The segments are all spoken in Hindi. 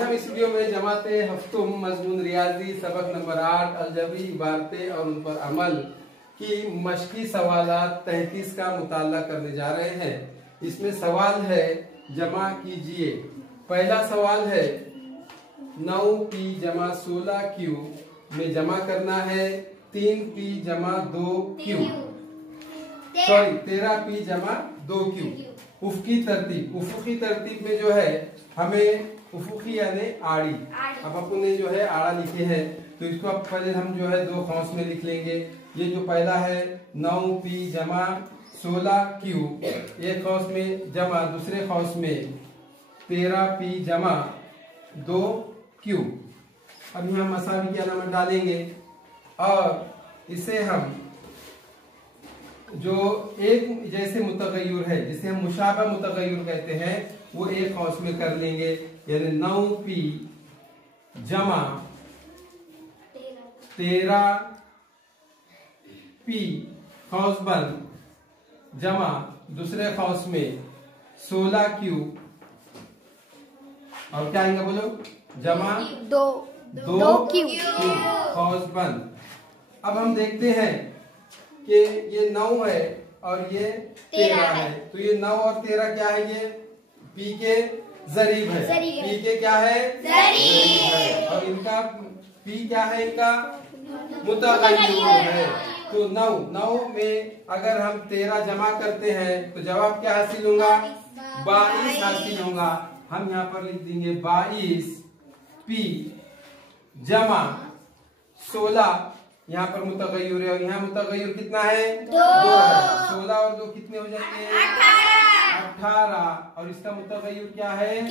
आज हम इस वीडियो में जमाते हफ्तुम मजमून रियाजी सबक नंबर 8 अलजबरी इबारतें और उन पर अमल की मशकी सवालात 33 का मुताला करने जा रहे हैं। इसमें सवाल है जमा कीजिए। पहला सवाल है 9p जमा 16q में जमा करना है 3p जमा 2q, सॉरी 13p जमा 2q। उफ़क़ी तरतीब में जो है हमें उफ़क़ी यानी आड़ी, अब अपन ने जो है आड़ा लिखे हैं तो इसको अब पहले हम जो है दो खौस में लिख लेंगे। ये जो पहला है 9p जमा 16q, एक खौस में जमा दूसरे खौस में 13p जमा 2q। अब यहाँ मसावी की अलामत डालेंगे और इसे हम जो एक जैसे मुतगय्युर है जिसे हम मुशाबा मुतगय्युर कहते हैं वो एक खौस में कर लेंगे, यानी 9p जमा 13p खौस बंद जमा दूसरे खौस में 16q और क्या आएगा बोलो, जमा 2q खौस बंद। अब हम देखते हैं कि ये 9 है और ये 13 है, तो ये 9 और 13 क्या है, ये p के ज़रीब है। p के क्या है, ज़रीब है, और इनका p क्या है, इनका मुतगय्युर है। तो 9 में अगर हम 13 जमा करते हैं तो जवाब क्या हासिल होगा, 22 हासिल होगा। हम यहाँ पर लिख देंगे 22p जमा 16, यहाँ पर मुतगय्युर है और यहाँ मुतगय्युर कितना है, 2 है। 16 और 2 कितने हो जाएंगे, 18, और इसका मुतगय्युर क्या है, q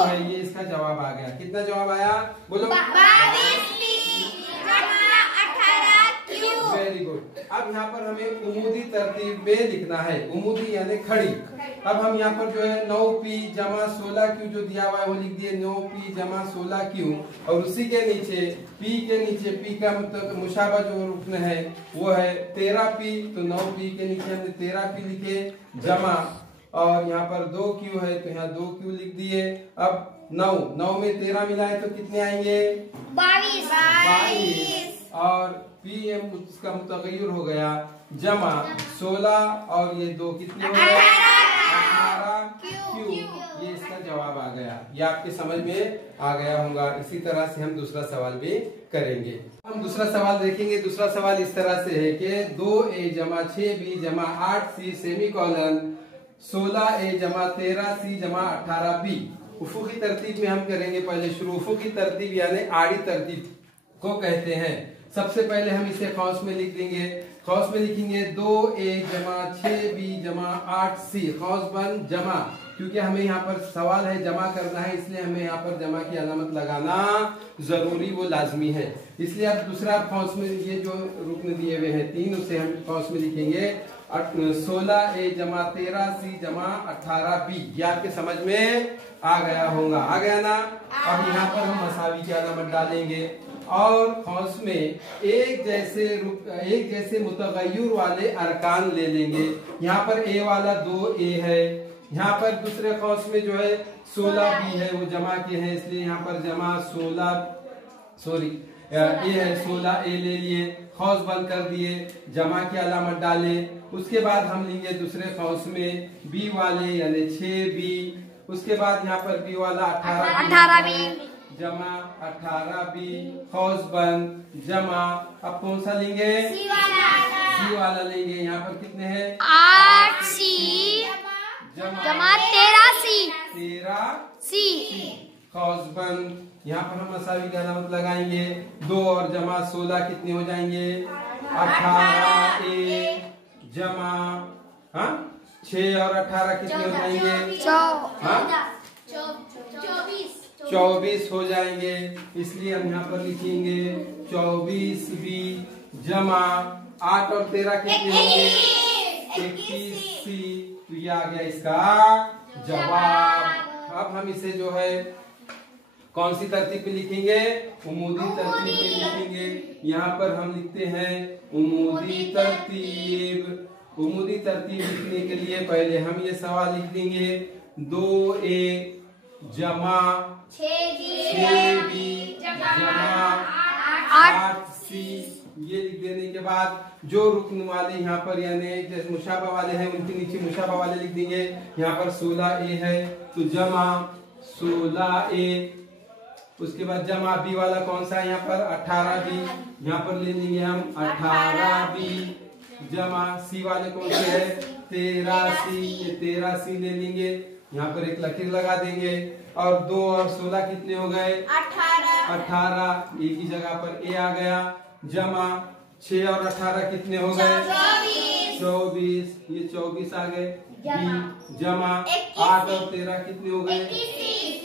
है। ये इसका जवाब आ गया। कितना जवाब आया बोलो, 22p जमा 18q। Very good. अब यहाँ पर हमें उमूदी तरतीब में लिखना है, उमूदी यानी खड़ी। अब हम यहाँ पर जो है 9p जमा 16q जो दिया हुआ है वो लिख दिए 9p जमा 16q, और उसी के नीचे p के नीचे p का मतलब मुशाबा जो रुकन है वो है 13p, तो 9p के नीचे हमने 13p लिखे जमा, और यहाँ पर 2q है तो यहाँ 2q लिख दिए। अब 9 में 13 मिलाए तो कितने आएंगे, 22, और p उसका मुतगय्युर हो गया जमा 16 और ये 2 कितने हो गए, 18q। ये इसका जवाब आ गया। ये आपके समझ में आ गया होगा। इसी तरह से हम दूसरा सवाल भी करेंगे। हम दूसरा सवाल देखेंगे। दूसरा सवाल इस तरह से है कि 2a जमा 6b जमा 8c सेमी कॉलन 16a जमा 13c जमा 18b। उफ़क़ी तरतीब में हम करेंगे पहले शुरू। उफ़क़ी तरतीब यानी आड़ी तरतीब को कहते हैं। सबसे पहले हम इसे खौस में लिख देंगे। खौस में लिखेंगे 2a जमा 6b जमा 8c खौस बंद जमा, क्योंकि हमें यहाँ पर सवाल है जमा करना है इसलिए हमें यहाँ पर जमा की अलामत लगाना जरूरी, वो लाजमी है। इसलिए अब दूसरा खौस में ये जो रुकन दिए हुए हैं 3, उसे हम खौस में लिखेंगे 16a जमा 13c जमा 18b। ये आपके समझ में आ गया होगा, आ गया ना। अब यहाँ पर हम मसावी की अलामत डालेंगे और खौस में एक जैसे मुतगय्युर वाले अरकान ले लेंगे। यहाँ पर a वाला 2a है, यहाँ पर दूसरे खौस में जो है 16b है, वो जमा के हैं इसलिए यहाँ पर जमा 16, सॉरी ये है 16a ले लिए, खौस बंद कर दिए, जमा की अलामत डाले। उसके बाद हम लेंगे दूसरे खौस में b वाले यानी 6b, उसके बाद यहाँ पर b वाला 18b जमा 18b खौस बंद जमा। अब कौन सा लेंगे, c वाला लेंगे। यहाँ पर कितने हैं, 8c जमा 13c खौस बंद। यहाँ पर हम मसावी की अलामत लगाएंगे 2 और जमा 16 कितने हो जाएंगे, 18a जमा 6 और 18 कितने हो जाएंगे, 24 हो जाएंगे। इसलिए हम यहाँ पर लिखेंगे 24b जमा 8 और 13 कितने होंगे, 21c। तो ये आ गया इसका जवाब। अब हम इसे जो है कौन सी तरतीब में लिखेंगे, उमूदी तरतीब में लिखेंगे। यहाँ पर हम लिखते हैं उमूदी तरतीब। उमूदी तरतीब लिखने के लिए पहले हम ये सवाल लिख देंगे 2a जमा 6b जमा 8c। ये लिख देने के बाद जो रुकन वाले यहाँ पर यानी जैसे मुशाबा वाले हैं उनके नीचे मुशाबा वाले लिख देंगे। यहाँ पर 16a है तो जमा 16a। उसके बाद जमा बी वाला कौन सा है यहाँ पर 18b, यहाँ पर ले लेंगे हम 18b। जमा सी वाले कौन से है 13c, ये 13c ले लेंगे। यहाँ पर एक लकीर लगा देंगे और 2 और 16 कितने हो गए 18। ए की जगह पर ए आ गया। जमा 6 और 18 कितने हो गए 24, ये 24 आ गए। बी जमा 8 और 13 कितने हो गए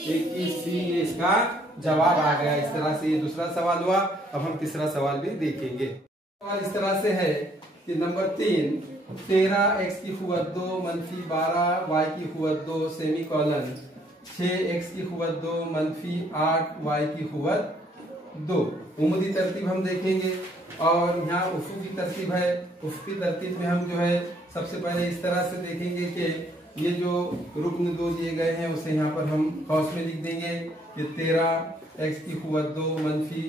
21। सी ये इसका जवाब आ गया। इस तरह से ये दूसरा सवाल हुआ। अब हम तीसरा सवाल भी देखेंगे। सवाल इस तरह से है कि नंबर 3, 13x की क़ुव्वत 2 मनफी 12y की क़ुव्वत 2 सेमी कॉलन 6x की क़ुव्वत 2 मनफी 8y की क़ुव्वत 2। उम्मदी तरतीब हम देखेंगे और यहाँ उफ़ुक़ी तरतीब है। उफ़ुक़ी तरतीब में हम जो है सबसे पहले इस तरह से देखेंगे कि ये जो रुकन 2 दिए गए हैं उसे यहाँ पर हम कौस में लिख देंगे कि 13x की क़ुव्वत 2 मनफी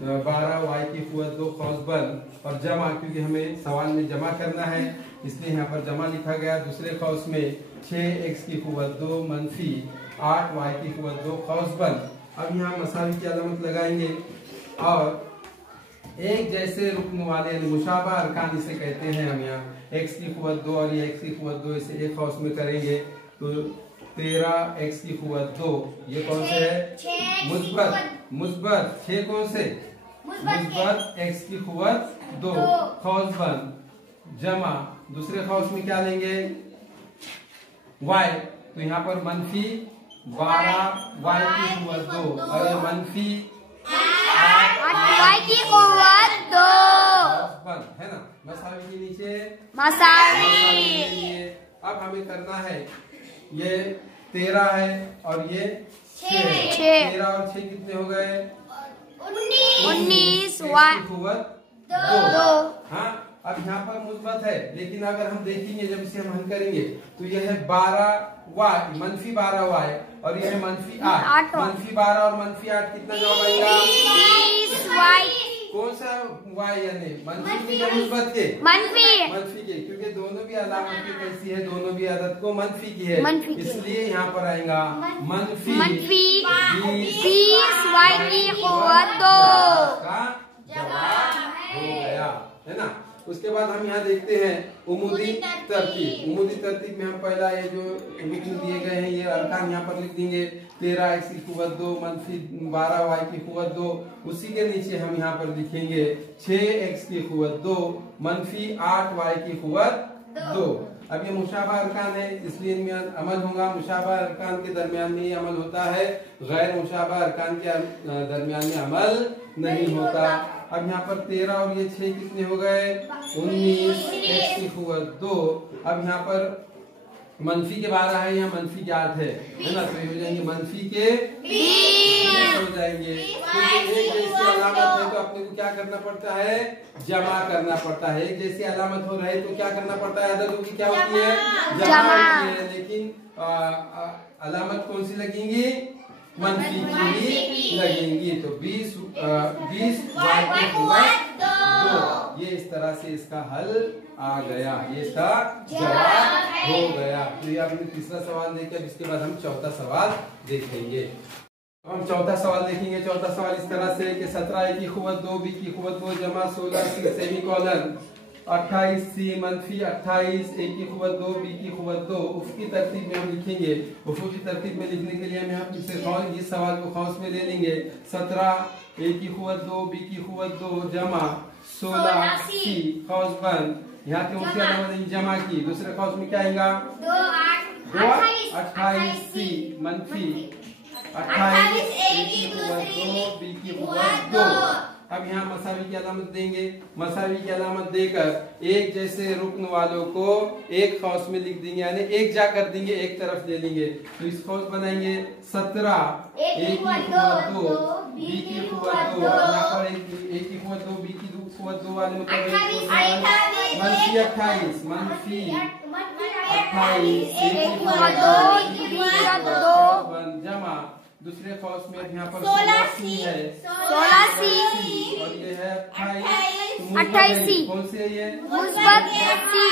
12y की क़ुव्वत 2 कौस बंद और जमा, क्योंकि हमें सवाल में जमा करना है इसलिए यहाँ पर जमा लिखा गया। दूसरे कौस में 6x की क़ुव्वत 2 मनफी 8y की क़ुव्वत 2 कौस बंद। अब यहाँ मसावी की अलामत लगाएंगे और एक जैसे रुकन वाले मुशाबा अरकान इसे कहते हैं हम। यहाँ x की क़ुव्वत 2 और ये x की क़ुव्वत 2 इसे एक कौस में करेंगे तो 13x की क़ुव्वत 2 ये कौन से है मुस्बत 6 कौन से मुस्बत x की क़ुव्वत 2 कौस बंद। जमा दूसरे कौस में क्या लेंगे y, तो यहाँ पर मनफी 12y की क़ुव्वत 2 और ये मनफी 8y की क़ुव्वत 2 बंद है ना। मसावी के नीचे मसावी। अब हमें करना है ये 13 है और ये 6 है। 13 और 6 कितने हो गए 19 y की क़ुव्वत 2। हाँ अब यहाँ पर मुस्बत है लेकिन अगर हम देखेंगे जब इसे हम हल करेंगे तो यह है 12y मनफी 12y और यह है मनफी 8। मनफी 12 और मनफी 8 कितना जवाब आएगा 20y। कौन सा y यानी मनफी के मुस्बत के मनफी के, क्योंकि दोनों भी अलामत की कैसी है दोनों भी अदद को मनफी की है इसलिए यहाँ पर आएगा मनफी 20y की क़ुव्वत 2 का जवाब हो गया है ना। उसके बाद हम यहाँ देखते हैं उम्मदी तरतीब। उम्मदी तरतीब में हम पहला ये जो रुकन दिए गए हैं ये अरकान यहाँ पर लिख देंगे। 13x की क़ुव्वत 2 मनफी 12y की क़ुव्वत 2। उसी के नीचे हम यहाँ पर लिखेंगे 6x की क़ुव्वत 2 मनफी 8y की क़ुव्वत 2। अब ये मुशाबा अरकान है इसलिए इनमें अमल होगा। मुशाबा अरकान के दरमियान में ये अमल होता है, गैर मुशाबा अरकान के दरमियान में अमल नहीं होता। अब यहाँ पर 13 और ये 6 कितने हो गए 19 x की क़ुव्वत 2। अब यहाँ पर मनफी के 12 है यहाँ मनफी के 8 है ना, तो ये हो जाएंगे मनफी के 20 हो जाएंगे। क्योंकि एक जैसी अलामत है तो अपने को क्या करना पड़ता है जमा करना पड़ता है। एक जैसी अलामत हो रही तो क्या करना पड़ता है अददों की क्या होती है जमा होती है। लेकिन अलामत कौन सी लगेंगी मनफी की ही लगेंगी। तो 20 y की क़ुव्वत 2। ये इस तरह से इसका हल आ गया, ये इसका जवाब हो गया। तो ये आपने तीसरा सवाल देखा। इसके बाद हम चौथा सवाल देखेंगे। हम चौथा सवाल देखेंगे। चौथा सवाल इस तरह से कि 17 की क़ुव्वत 2 b की क़ुव्वत 2 जमा 16 सेमी कॉलन 28 c मनफी 28 a की क़ुव्वत 2 b की क़ुव्वत 2। उफ़ुक़ी तरतीब में हम लिखेंगे। उफ़ुक़ी तरतीब में लिखने के लिए हम यहाँ इसे इस सवाल को खौस में ले लेंगे। 17 a की क़ुव्वत 2 b की क़ुव्वत 2 जमा 16 c खौस बंद। यहाँ के उसकी अलामत जमा की। दूसरे खौस में क्या आएगा 28 c मनफी 28 a की क़ुव्वत 2 b की क़ुव्वत 2। अब यहाँ मसावी की अलामत देंगे। मसावी की अलामत देकर एक जैसे रुकन वालों को एक खौस में लिख देंगे, यानी एक जा कर देंगे एक तरफ ले लेंगे। तो इस खौस बनाएंगे 17 a की क़ुव्वत 2 b की क़ुव्वत 2। यहाँ पर a की क़ुव्वत 2 b की क़ुव्वत 2 वाले मतलब मनफी 28 मनफी 28 a की क़ुव्वत 2 जमा दूसरे खौस में यहाँ पर 16C है, 16C और ये है 28, 28C कौन से है ये? मुस्बत C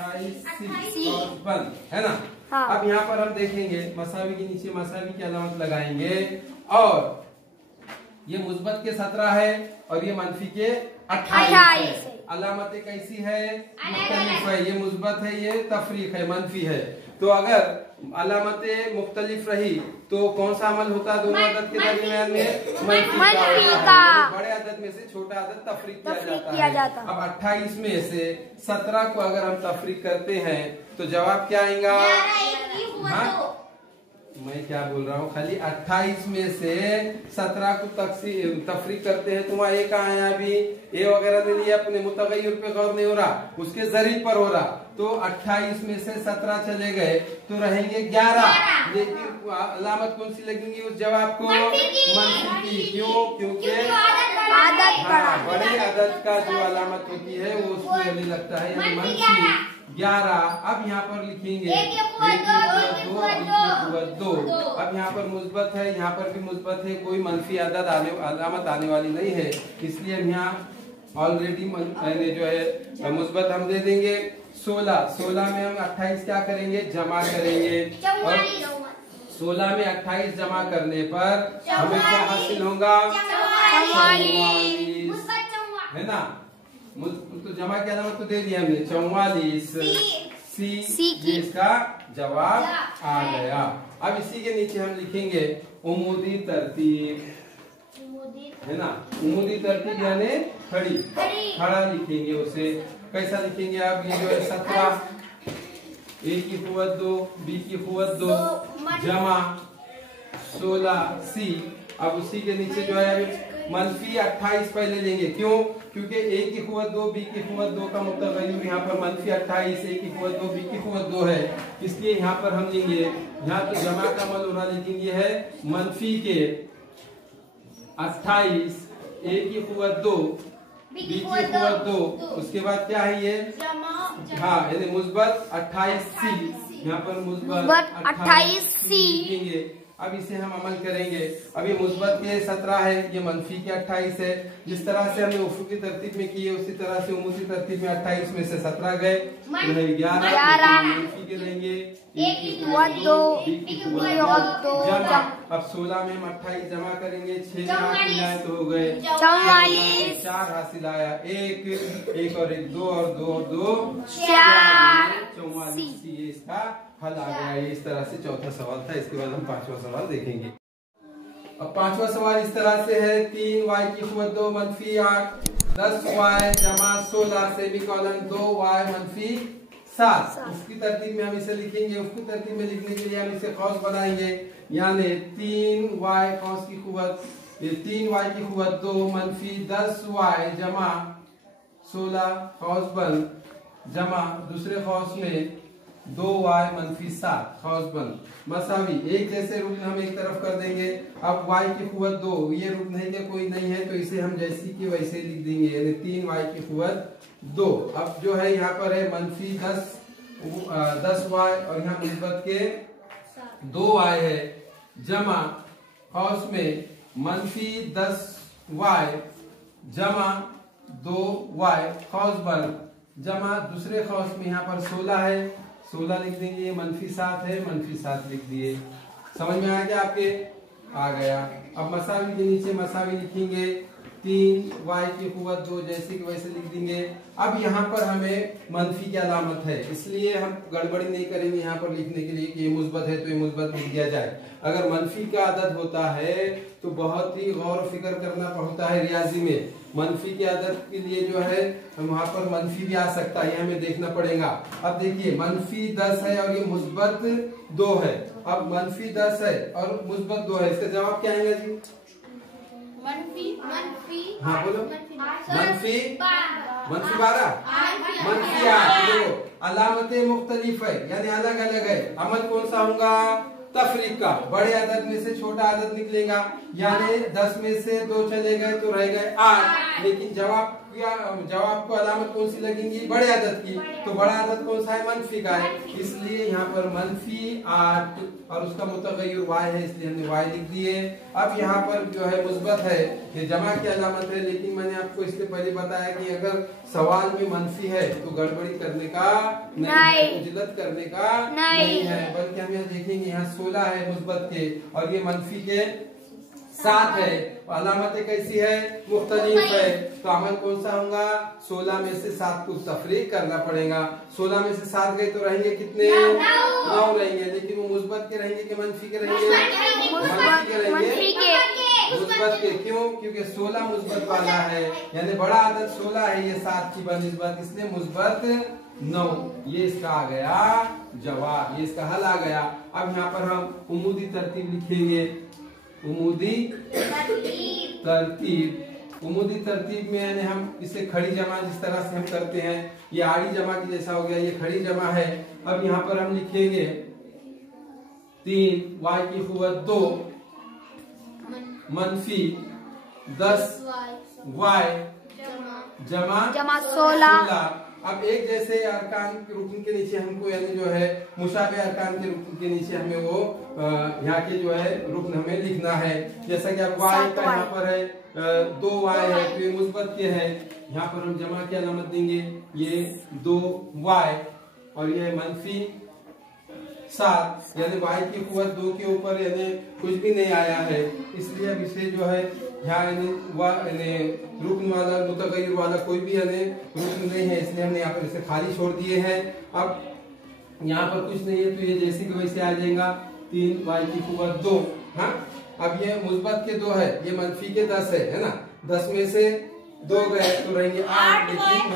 28C और बंद है ना। हाँ। अब यहाँ पर हम देखेंगे मसावी के नीचे मसावी की अलामत लगाएंगे, और ये मुस्बत के 17 है और ये मनफी के 28 है। अलामतें कैसी है? मुख्तलिफ है। ये मुस्बत है, ये तफरीक है, मनफी है। तो अगर अलामतें मुख्तलिफ रही तो कौन सा अमल होता है दोनों अदद के दरमियान में? मनफी का। बड़े अदद में से छोटा अदद तफरीक किया जाता है। अब 28 में से 17 को अगर हम तफरीक करते हैं तो जवाब क्या आएगा? हाँ? मैं क्या बोल रहा हूँ, खाली 28 में से 17 को तफरीक करते हैं तो वहाँ ए कहाँ है? अभी ए वगैरह ने लिया, अपने मुतगय्यर पे गौर नहीं हो रहा, उसके जरीब पर हो रहा। तो 28 में से 17 चले गए तो रहेंगे 11, लेकिन अलामत कौन सी लगेंगी उस जवाब को? मनफी की। क्यों? क्योंकि बड़े अदद का जो अलामत होती है वो उसमें लगता है, यानी मनफी 11। अब यहाँ पर लिखेंगे 2। अब यहाँ पर मुस्बत है, यहाँ पर भी मुस्बत है, कोई मनफी अदद अलामत आने वाली नहीं है, इसलिए हम यहाँ ऑलरेडी जो है मुस्बत हम दे देंगे 16 में हम 28 क्या करेंगे? जमा करेंगे, और 16 में 28 जमा करने पर हमें क्या हासिल होगा? 44 है ना। तो जमा क्या अलामत तो दे दिया हमने 44 सी, इसका जवाब आ गया। अब इसी के नीचे हम लिखेंगे उमूदी तरतीब, है ना। उमूदी तरतीब यानी खड़ा लिखेंगे उसे। कैसा लिखेंगे आप? ये जो है 17, ए की कुव्वत 2, बी की कुव्वत 2 जमा 16C। अब उसी के नीचे जो है मनफी 28 पहले लेंगे। क्यों? क्योंकि ए की कुव्वत 2, बी की कुव्वत 2 का मुतगय्यर यहाँ पर मनफी 28, ए की कुव्वत 2, बी की कुव्वत 2 है, इसलिए यहाँ पर हम लेंगे। यहाँ तो जमा का अमल हो रहा, लेकिन ये है मनफी के 28, ए की कुव्वत 2, बी की कुव्वत 2, उसके बाद क्या है ये? हाँ, यानी मुस्बत 28C। यहाँ पर मुस्बत 28C लिखेंगे। अब इसे हम अमल करेंगे। अब ये मुस्बत के 17 है, ये मनफी के 28 है। जिस तरह से हमने उफुकी तरतीब में किए उसी तरह से उमूदी तरतीब में 28 में से 17 गए तो 11 मनफी के रहेंगे 2 जमा। अब 16 में हम 28 जमा करेंगे, 6 जमा किया तो हो गए 44, 4 हासिल आया, 1 और 1 2 और 2 और 2 44। ये इसका हल आ गया। ये इस तरह से चौथा सवाल था। इसके बाद हम पांचवा सवाल देखेंगे। अब पांचवा सवाल इस तरह से है 3y की कुव्वत 2 मनफी 8, 10y जमा 16 सेमीकोलन 2y मनफी 7। उसकी तरतीब में हम इसे लिखेंगे। उसकी तरतीब में लिखने के लिए हम इसे कौस बनाएंगे, यानी 3y कौस की कुव्वत, ये 3y की कुव्वत 2 मनफी 10y जमा 16 कौस बंद जमा दूसरे कौस में 2y मनफी 7 कौस बंद मसावी। एक जैसे रुकन हम एक तरफ कर देंगे। अब y की कुव्वत 2, ये रुकन है कि कोई नहीं है तो इसे हम जैसी की वैसे लिख देंगे, यानी 3y की कुव्वत 2। अब जो है यहाँ पर है मनफी 10y और यहाँ मुस्बत के 2y है जमा कौस में मनफी 10y जमा 2y कौस बंद जमा दूसरे कौस में यहाँ पर 16 है, 16 लिख देंगे। ये मनफी 7 है, मनफी 7 लिख दिए। समझ में आ गया आपके? आ गया। अब मसावी के नीचे मसावी लिखेंगे, 3y की कुव्वत 2 जैसे कि वैसे लिख देंगे। अब यहाँ पर हमें मनफी की अलामत है, इसलिए हम गड़बड़ी नहीं करेंगे यहाँ पर लिखने के लिए कि ये मुस्बत है तो ये मुस्बत लिख दिया जाए। अगर मनफी का अदद होता है तो बहुत ही गौर फिक्र करना पड़ता है रियाजी में। मनफी के अदद के लिए जो है वहाँ पर मनफी भी आ सकता है, हमें देखना पड़ेगा। अब देखिए मनफी 10 है और ये मुस्बत 2 है। अब मनफी 10 है और मुस्बत 2 है, इसका जवाब क्या आएगा जी? मनफी हाँ बोलो। मनफी 12 मनफी 8। देखो अलामतें मुख्तलिफ है, यानी अलग अलग है। अमल कौन सा होगा? तफरीक का। बड़े अदद में से छोटा अदद निकलेगा, यानी 10 में से 2 चले गए तो रह गए 8, लेकिन जवाब जवाब को अलामत कौन सी लगेंगी? बड़े अदद की। तो बड़ा अदद कौन सा है? मनफी का है, इसलिए यहाँ पर मनफी 8 और उसका मुतगय्यर y है, इसलिए हमने y लिख दिए। अब यहाँ पर जो है मुस्बत है, ये जमा की अलामत है, लेकिन मैंने आपको इससे पहले बताया कि अगर सवाल में मनफी है तो गड़बड़ी करने का नहीं, उजलत करने का नहीं है, बल्कि हम यहाँ देखेंगे यहाँ 16 है मुस्बत के और ये मनफी के 7 है। अलामतें कैसी है? मुख्तलिफ है। तो अमल कौन सा होगा? 16 में से 7 को तफरीक करना पड़ेगा। 16 में से 7 गए तो रहेंगे कितने? 9 रहेंगे। लेकिन वो मुस्बत के रहेंगे कि मनफी के रहेंगे? मनफी के रहेंगे, मुस्बत के। क्यों? क्योंकि 16 मुस्बत वाला है, यानी बड़ा आदत 16 है, ये 7 की बनिस्बत, इसलिए मुस्बत 9। ये इसका आ गया जवाब, ये इसका हल आ गया। अब यहाँ पर हम उमूदी तरतीब लिखेंगे। उमूदी तरतीब, उमूदी तरतीब में यानी हम इसे खड़ी जमा जिस तरह से हम करते हैं, ये आड़ी जमा की जैसा हो गया, ये खड़ी जमा है। अब यहाँ पर हम लिखेंगे 3 y की क़ुव्वत 2 मनफी 10 y जमा 16। अब एक जैसे अरकान के रुकन के नीचे हमको यानी जो है मुशाबे अरकान के रुकन के नीचे हमें वो यहाँ के जो है रुकन हमें लिखना है। जैसा कि अब y का यहाँ पर है 2y है, तो ये मुस्बत के है, यहाँ पर हम जमा की अलामत देंगे, ये 2y और ये मनफी 7, यानी y की क़ुव्वत 2 के ऊपर यानी कुछ भी नहीं आया है, इसलिए अब इसे जो है यहाँ यानी रुकन वाला मुतगय्यर वाला कोई भी यानी रुकन नहीं है, इसलिए हमने यहाँ पर इसे खाली छोड़ दिए हैं। अब यहाँ पर कुछ नहीं है तो ये जैसे कि वैसे आ जाएगा 3 y की क़ुव्वत 2। हाँ, अब ये मुस्बत के 2 है, ये मनफी के 10 है ना, 10 में से 2 गए तो रहेंगे 8, लेकिन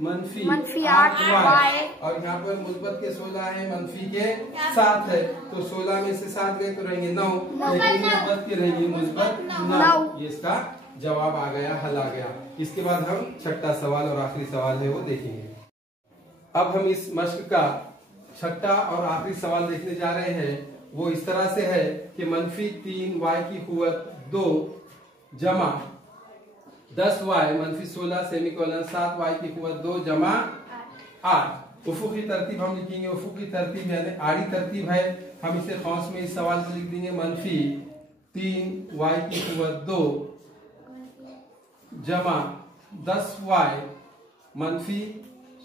मनफी 8 y और यहाँ पर मुस्बत के 16 है, मनफी के 7 है, तो 16 में से 7 गए तो रहेंगे 9, लेकिन मुस्बत के रहेंगे मुस्बत 9। ये इसका जवाब आ गया, हल आ गया। इसके बाद हम छठा सवाल और आखिरी सवाल है वो देखेंगे। अब हम इस मश्क का छठा और आखिरी सवाल देखने जा रहे हैं। वो इस तरह से है कि मनफी 3 y की क़ुव्वत 2 जमा 10y मनफी 16 सेमीकोलन 7 y की क़ुव्वत 2 जमा 8। उफुकी तरतीब हम लिखेंगे, उफुकी तरतीब यानी आड़ी तरतीब है, हम इसे खौस में इस सवाल को लिख देंगे मनफी 3 y की क़ुव्वत 2 जमा 10y मनफी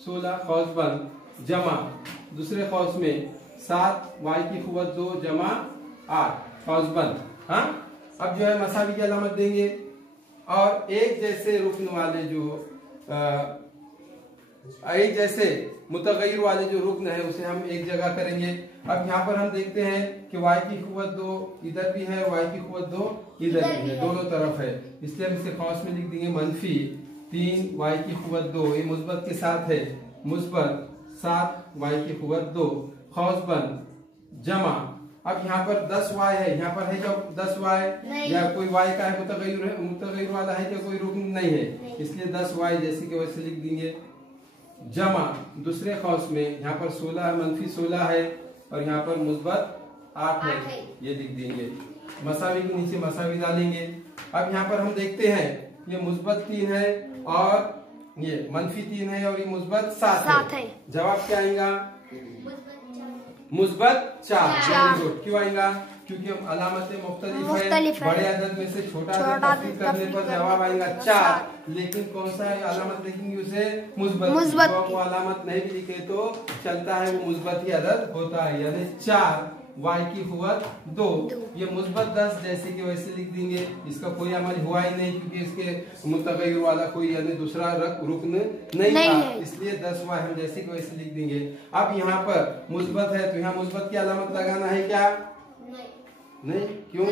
16 खौस बंद जमा दूसरे खौस में 7 y की क़ुव्वत 2 जमा 8 खौस बंद। हाँ, अब जो है मसावी की अलामत देंगे और एक जैसे रुकन वाले जो एक जैसे मुतगय्यर वाले जो रुकन है उसे हम एक जगह करेंगे। अब यहाँ पर हम देखते हैं कि y की क़ुव्वत 2 इधर भी है, y की क़ुव्वत 2 इधर भी है, दोनों तरफ है, इसलिए हम इसे खौस में लिख देंगे मनफी 3 y की क़ुव्वत 2, ये मुस्बत के साथ है, मुस्बत 7 y की क़ुव्वत 2 खौस बंद जमा। अब यहाँ पर 10y है, यहाँ पर है क्या 10y या कोई y का है मुतगय्यर वाला है क्या, कोई रुकन नहीं है, इसलिए 10y जैसे कि वैसे लिख देंगे जमा दूसरे खौस में यहाँ पर 16 मनफी 16 है और यहाँ पर मुस्बत 8 है, ये लिख देंगे। मसावी के नीचे मसावी डालेंगे। अब यहाँ पर हम देखते हैं ये मुस्बत 3 है और ये मनफी 3 है और ये मुस्बत 7 है। जवाब क्या आएगा? मुस्बत 4। क्यों आएगा? क्योंकि हम अलामतें मुख्तलिफ है, बड़े अदद में से छोटा अदद करने पर जवाब आएगा 4, लेकिन कौन सा अलामत लिखेंगे उसे? मुस्बत। तो वो अलामत नहीं भी लिखे तो चलता है, वो मुस्बत ही अदद होता है, यानी 4 y की क़ुव्वत 2, ये मुस्बत 10 जैसे कि वैसे लिख देंगे। इसका कोई अमल हुआ ही नहीं क्योंकि इसके मुतगय्यर वाला कोई यानी दूसरा रुकन नहीं था, इसलिए 10y हम जैसे कि वैसे लिख देंगे। अब यहाँ पर मुस्बत है तो यहाँ मुस्बत की अलामत लगाना है क्या? नहीं। क्यों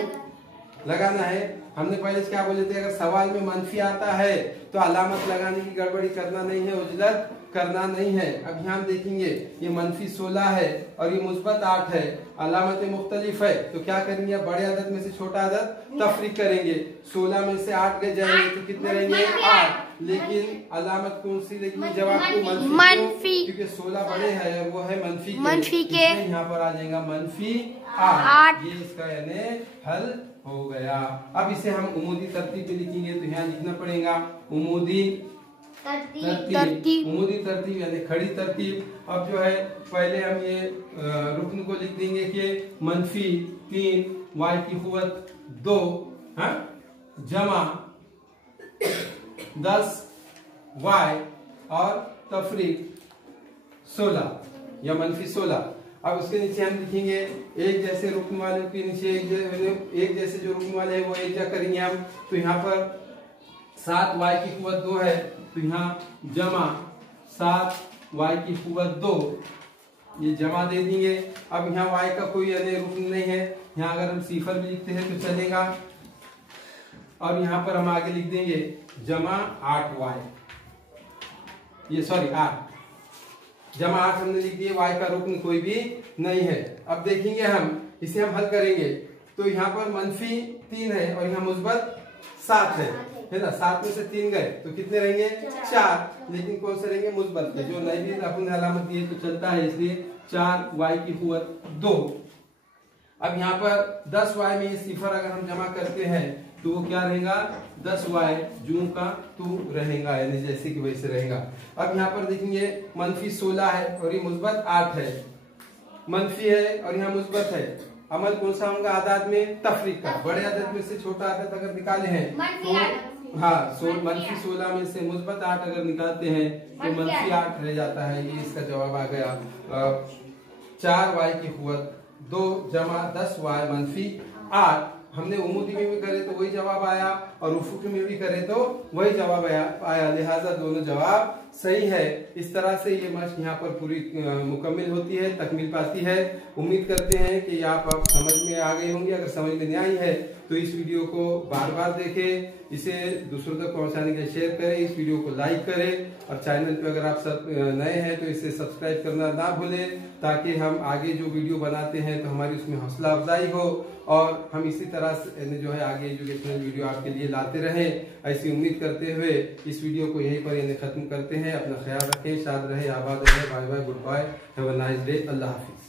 लगाना है? हमने पहले क्या बोले थे, अगर सवाल में मनफी आता है तो अलामत लगाने की गड़बड़ी करना नहीं है, उजलत करना नहीं है। अब यहाँ देखेंगे ये मनफी 16 है और ये मुस्बत 8 है, अलामतें मुख्तलिफ है, तो क्या करेंगे? बड़े अदद में से छोटा अदद तफरीक करेंगे। 16 में से 8 गए जाएंगे तो कितने रहेंगे? 8, लेकिन अलामत कौन सी लगेगी? जवाब को मनफी, क्योंकि 16 बड़े है वो है मनफी के, यहाँ पर आ जाएगा मनफी 8। ये इसका यानी हल हो गया। अब इसे हम उमूदी तरतीब पे लिखेंगे तो यहाँ लिखना पड़ेगा उमूदी तरतीब। उमूदी तरतीब यानी खड़ी तरतीब। अब जो है पहले हम ये रुकन को लिख देंगे कि -3 y की कुव्वत 2 जमा 10 y और तफरीक 16 या -16। अब उसके नीचे हम लिखेंगे एक जैसे रुकन वाले के नीचे एक जैसे जो रुकन वाले है वो एक जगह करेंगे हम। तो यहाँ पर 7 y की कुव्वत 2 है, तो यहाँ जमा 7 y की कुव्वत 2 ये जमा दे देंगे। अब यहाँ y का कोई अन्य रुकन नहीं है, यहाँ अगर हम सिफर भी लिखते हैं तो चलेगा। और यहाँ पर हम आगे लिख देंगे जमा 8y, ये सॉरी 8 जमा 8 हमने लिख दिए, y का रुकन कोई भी नहीं है। अब देखेंगे हम इसे हम हल करेंगे तो यहाँ पर -3 है और यहाँ मुस्बत 7 है ना। 7 में से 3 गए तो कितने रहेंगे 4, लेकिन कौन से रहेंगे मुस्बत के, जो नहीं भी अपन अलामत दिए तो चलता है, इसलिए 4 y की कुव्वत 2। अब यहाँ पर 10 y में ये सिफर अगर हम जमा करते हैं तो वो क्या रहेगा 10 y जू का तू रहेगा, यानी जैसे कि वैसे रहेगा। अब यहाँ पर देखेंगे -16 है और ये मुस्बत 8 है, मनफी है और यहाँ मुस्बत है। अमल कौन सा होगा आदाद में तफरीक का, बड़े आदत में से छोटा आदत अगर निकाले हैं तो हाँ -16 में से मुस्बत 8 अगर निकालते हैं तो -8 रह जाता है। ये इसका जवाब आ गया। 4 y की कुव्वत 2 जमा 10 y -8। हमने उमूदी में भी करे तो वही जवाब आया और उफुक में भी करे तो वही जवाब आया, लिहाजा दोनों जवाब सही है। इस तरह से ये मश्क यहाँ पर पूरी मुकम्मिल होती है, तकमील पाती है। उम्मीद करते हैं कि आप समझ में आ गई होंगी। अगर समझ में नहीं आई है तो इस वीडियो को बार बार देखें, इसे दूसरों तक पहुंचाने के लिए शेयर करें, इस वीडियो को लाइक करें और चैनल पे अगर आप सब नए हैं तो इसे सब्सक्राइब करना ना भूलें, ताकि हम आगे जो वीडियो बनाते हैं तो हमारी उसमें हौसला अफजाई हो और हम इसी तरह से जो है आगे एजुकेशनल वीडियो आपके लिए लाते रहें। ऐसी उम्मीद करते हुए इस वीडियो को यहीं पर खत्म करते हैं। अपना ख्याल रखें, शाद रहे, आबाद रहे, bye bye, goodbye, have a nice day, अल्लाह हाफिज।